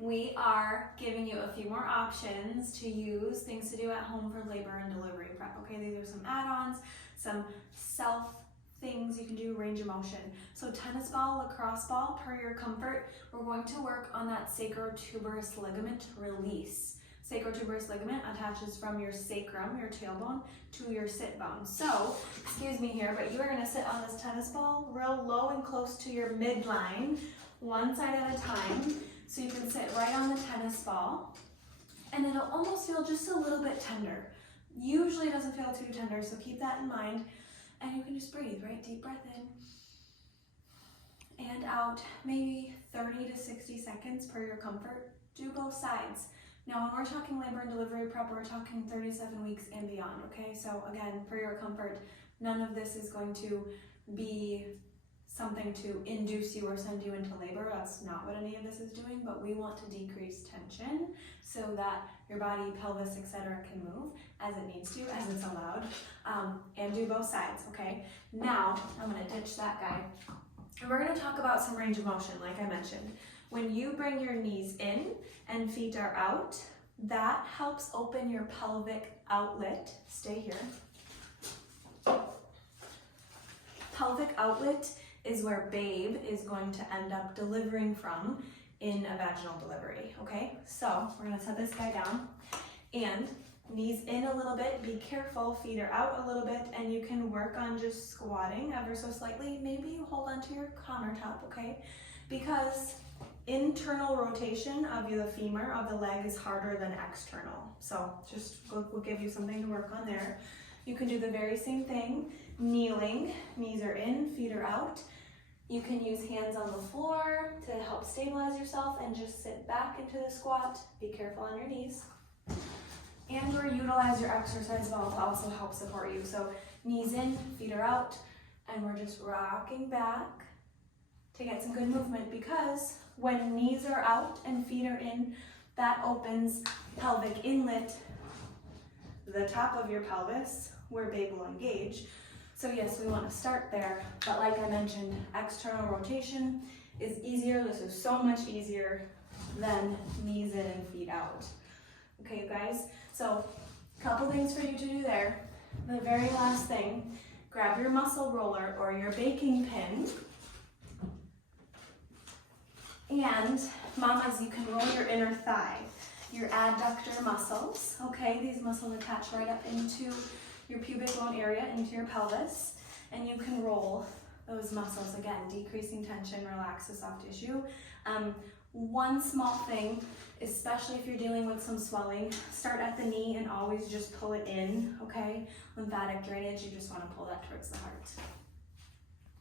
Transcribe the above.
we are giving you a few more options to use, things to do at home for labor and delivery prep. Okay, these are some add-ons, some self things you can do, range of motion. So tennis ball, lacrosse ball, per your comfort, we're going to work on that sacrotuberous ligament release. Sacrotuberous ligament attaches from your sacrum, your tailbone, to your sit bone. So, excuse me here, but you are going to sit on this tennis ball real low and close to your midline, one side at a time. So you can sit right on the tennis ball, and it'll almost feel just a little bit tender. Usually it doesn't feel too tender, so keep that in mind. And you can just breathe, right? Deep breath in and out, maybe 30 to 60 seconds per your comfort. Do both sides. Now, when we're talking labor and delivery prep, we're talking 37 weeks and beyond, okay? So again, for your comfort, none of this is going to be something to induce you or send you into labor. That's not what any of this is doing, but we want to decrease tension so that your body, pelvis, etc. can move as it needs to, as it's allowed, and do both sides, okay? Now, I'm gonna ditch that guy. And we're gonna talk about some range of motion, like I mentioned. When you bring your knees in and feet are out, that helps open your pelvic outlet. Stay here. Pelvic outlet is where babe is going to end up delivering from in a vaginal delivery, okay? So we're gonna set this guy down and knees in a little bit, be careful, feet are out a little bit, and you can work on just squatting ever so slightly. Maybe you hold onto your countertop, okay? Because internal rotation of the femur of the leg is harder than external. So just we'll give you something to work on there. You can do the very same thing, kneeling, knees are in, feet are out. You can use hands on the floor to help stabilize yourself and just sit back into the squat. Be careful on your knees. And or utilize your exercise ball to also help support you. So knees in, feet are out, and we're just rocking back to get some good movement, because when knees are out and feet are in, that opens pelvic inlet, the top of your pelvis, where babe will engage. So yes, we want to start there, but like I mentioned, external rotation is easier. This is so much easier than knees in and feet out. Okay, you guys, so a couple things for you to do there. The very last thing, grab your muscle roller or your baking pin, and mamas, you can roll your inner thigh, your adductor muscles, okay? These muscles attach right up into your pubic bone area, into your pelvis, and you can roll those muscles, again, decreasing tension, relax the soft tissue. One small thing, especially if you're dealing with some swelling, start at the knee and always just pull it in, okay? Lymphatic drainage, you just want to pull that towards the heart.